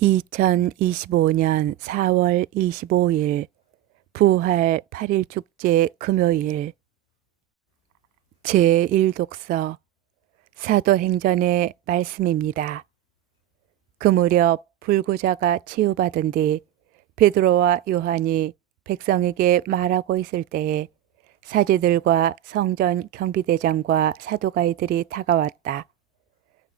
2025년 4월 25일 부활 8일 축제 금요일 제1독서 사도행전의 말씀입니다. 그 무렵 불구자가 치유받은 뒤 베드로와 요한이 백성에게 말하고 있을 때에 사제들과 성전 경비대장과 사두가이들이 다가왔다.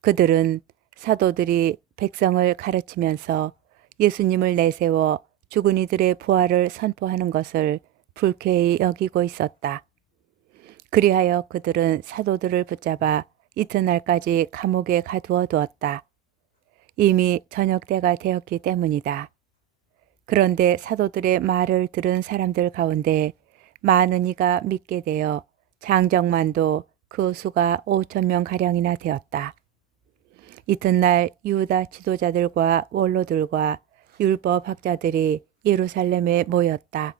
그들은 사도들이 백성을 가르치면서 예수님을 내세워 죽은 이들의 부활을 선포하는 것을 불쾌히 여기고 있었다. 그리하여 그들은 사도들을 붙잡아 이튿날까지 감옥에 가두어 두었다. 이미 저녁 때가 되었기 때문이다. 그런데 사도들의 말을 들은 사람들 가운데 많은 이가 믿게 되어 장정만도 그 수가 5,000명 가량이나 되었다. 이튿날 유다 지도자들과 원로들과 율법학자들이 예루살렘에 모였다.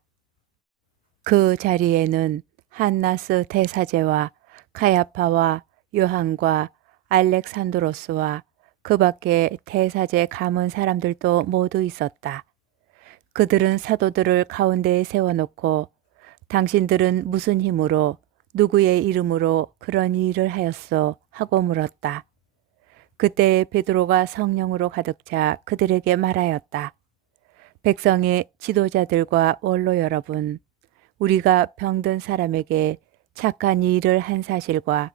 그 자리에는 한나스 대사제와 카야파와 요한과 알렉산드로스와 그 밖에 대사제 감은 사람들도 모두 있었다. 그들은 사도들을 가운데에 세워놓고 당신들은 무슨 힘으로 누구의 이름으로 그런 일을 하였소? 하고 물었다. 그때 베드로가 성령으로 가득 차 그들에게 말하였다. 백성의 지도자들과 원로 여러분, 우리가 병든 사람에게 착한 일을 한 사실과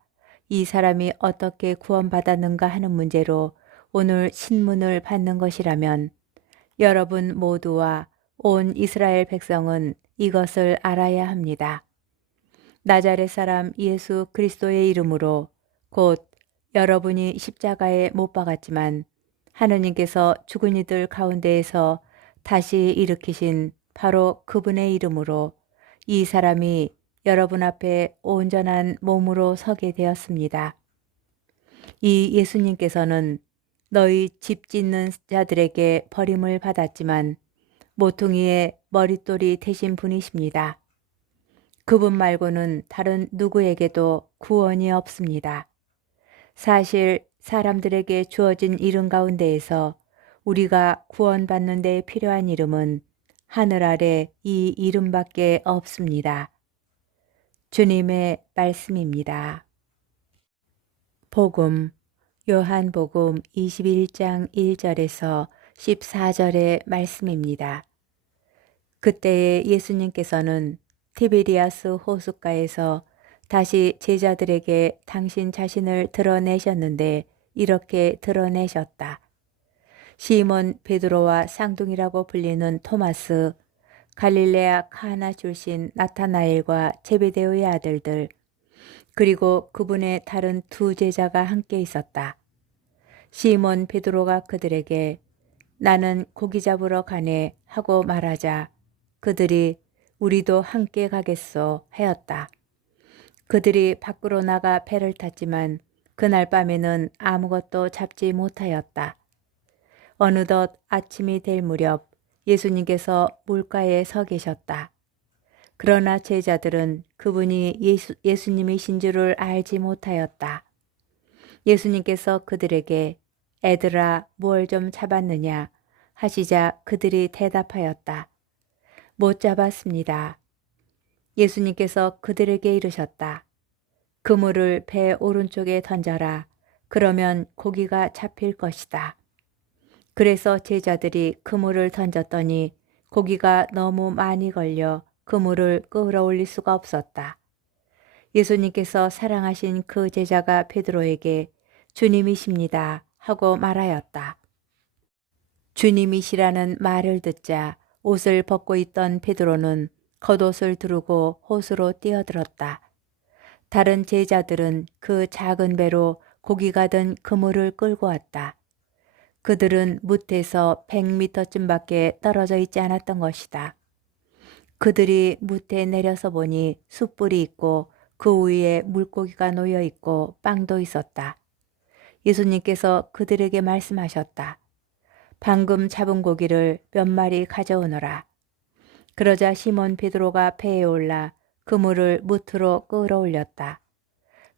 이 사람이 어떻게 구원받았는가 하는 문제로 오늘 신문을 받는 것이라면 여러분 모두와 온 이스라엘 백성은 이것을 알아야 합니다. 나자렛 사람 예수 그리스도의 이름으로 곧 여러분이 십자가에 못 박았지만 하느님께서 죽은 이들 가운데에서 다시 일으키신 바로 그분의 이름으로 이 사람이 여러분 앞에 온전한 몸으로 서게 되었습니다. 이 예수님께서는 너희 집 짓는 자들에게 버림을 받았지만 모퉁이의 머릿돌이 되신 분이십니다. 그분 말고는 다른 누구에게도 구원이 없습니다. 사실 사람들에게 주어진 이름 가운데에서 우리가 구원받는 데 필요한 이름은 하늘 아래 이 이름밖에 없습니다. 주님의 말씀입니다. 복음 요한복음 21장 1절에서 14절의 말씀입니다. 그때에 예수님께서는 티베리아스 호숫가에서 다시 제자들에게 당신 자신을 드러내셨는데 이렇게 드러내셨다. 시몬 베드로와 쌍둥이라고 불리는 토마스, 갈릴레아 카나 출신 나타나엘과 제베데오의 아들들, 그리고 그분의 다른 두 제자가 함께 있었다. 시몬 베드로가 그들에게 나는 고기 잡으러 가네 하고 말하자 그들이 우리도 함께 가겠소 하였다. 그들이 밖으로 나가 배를 탔지만 그날 밤에는 아무것도 잡지 못하였다. 어느덧 아침이 될 무렵 예수님께서 물가에 서 계셨다. 그러나 제자들은 그분이 예수님이신 줄을 알지 못하였다. 예수님께서 그들에게 애들아 뭘 좀 잡았느냐 하시자 그들이 대답하였다. 못 잡았습니다. 예수님께서 그들에게 이르셨다. 그물을 배 오른쪽에 던져라. 그러면 고기가 잡힐 것이다. 그래서 제자들이 그물을 던졌더니 고기가 너무 많이 걸려 그물을 끌어올릴 수가 없었다. 예수님께서 사랑하신 그 제자가 베드로에게 주님이십니다 하고 말하였다. 주님이시라는 말을 듣자 옷을 벗고 있던 베드로는 겉옷을 두르고 호수로 뛰어들었다. 다른 제자들은 그 작은 배로 고기가 든 그물을 끌고 왔다. 그들은 뭇에서 100m쯤밖에 떨어져 있지 않았던 것이다. 그들이 뭇에 내려서 보니 숯불이 있고 그 위에 물고기가 놓여 있고 빵도 있었다. 예수님께서 그들에게 말씀하셨다. 방금 잡은 고기를 몇 마리 가져오너라. 그러자 시몬 베드로가 배에 올라 그물을 뭇으로 끌어올렸다.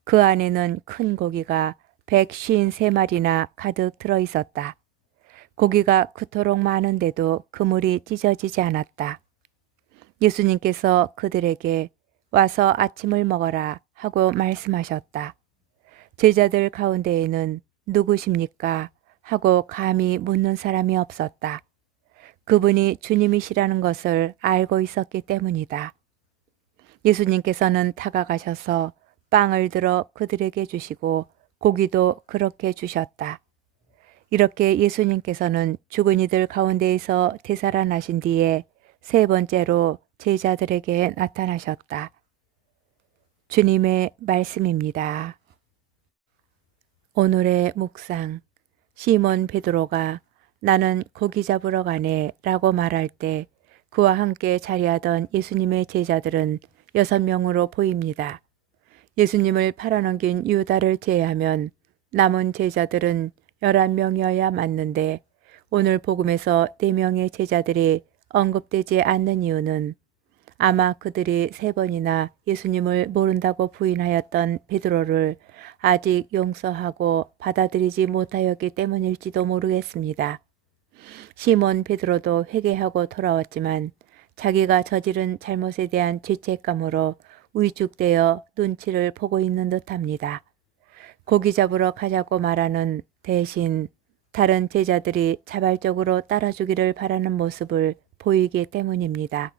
그 안에는 큰 고기가 153마리나 가득 들어 있었다. 고기가 그토록 많은데도 그물이 찢어지지 않았다. 예수님께서 그들에게 와서 아침을 먹어라 하고 말씀하셨다. 제자들 가운데에는 누구십니까? 하고 감히 묻는 사람이 없었다. 그분이 주님이시라는 것을 알고 있었기 때문이다. 예수님께서는 다가가셔서 빵을 들어 그들에게 주시고 고기도 그렇게 주셨다. 이렇게 예수님께서는 죽은 이들 가운데에서 되살아나신 뒤에 세 번째로 제자들에게 나타나셨다. 주님의 말씀입니다. 오늘의 묵상. 시몬 베드로가 나는 고기 잡으러 가네 라고 말할 때 그와 함께 자리하던 예수님의 제자들은 6명으로 보입니다. 예수님을 팔아넘긴 유다를 제외하면 남은 제자들은 11명이어야 맞는데 오늘 복음에서 4명의 제자들이 언급되지 않는 이유는 아마 그들이 3번이나 예수님을 모른다고 부인하였던 베드로를 아직 용서하고 받아들이지 못하였기 때문일지도 모르겠습니다. 시몬 베드로도 회개하고 돌아왔지만 자기가 저지른 잘못에 대한 죄책감으로 위축되어 눈치를 보고 있는 듯합니다. 고기 잡으러 가자고 말하는 대신 다른 제자들이 자발적으로 따라주기를 바라는 모습을 보이기 때문입니다.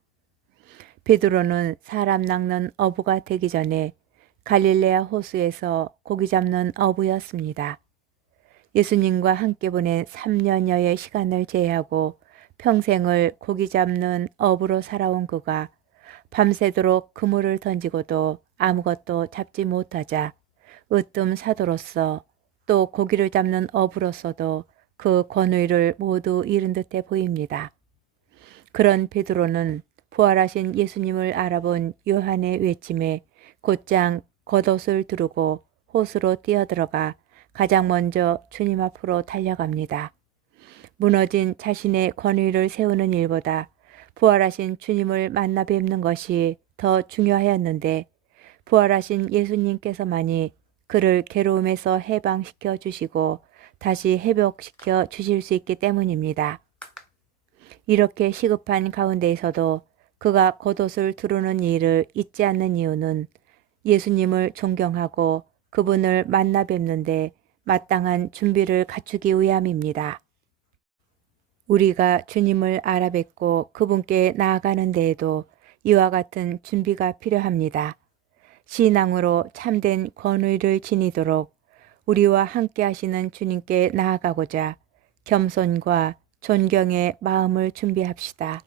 베드로는 사람 낚는 어부가 되기 전에 갈릴레아 호수에서 고기 잡는 어부였습니다. 예수님과 함께 보낸 3년여의 시간을 제외하고 평생을 고기 잡는 어부로 살아온 그가 밤새도록 그물을 던지고도 아무것도 잡지 못하자 으뜸 사도로서 또 고기를 잡는 어부로서도 그 권위를 모두 잃은 듯해 보입니다. 그런 베드로는 부활하신 예수님을 알아본 요한의 외침에 곧장 겉옷을 두르고 호수로 뛰어들어가 가장 먼저 주님 앞으로 달려갑니다. 무너진 자신의 권위를 세우는 일보다 부활하신 주님을 만나 뵙는 것이 더 중요하였는데 부활하신 예수님께서만이 그를 괴로움에서 해방시켜 주시고 다시 회복시켜 주실 수 있기 때문입니다. 이렇게 시급한 가운데에서도 그가 겉옷을 두르는 일을 잊지 않는 이유는 예수님을 존경하고 그분을 만나 뵙는데 마땅한 준비를 갖추기 위함입니다. 우리가 주님을 알아뵙고 그분께 나아가는 데에도 이와 같은 준비가 필요합니다. 신앙으로 참된 권위를 지니도록 우리와 함께 하시는 주님께 나아가고자 겸손과 존경의 마음을 준비합시다.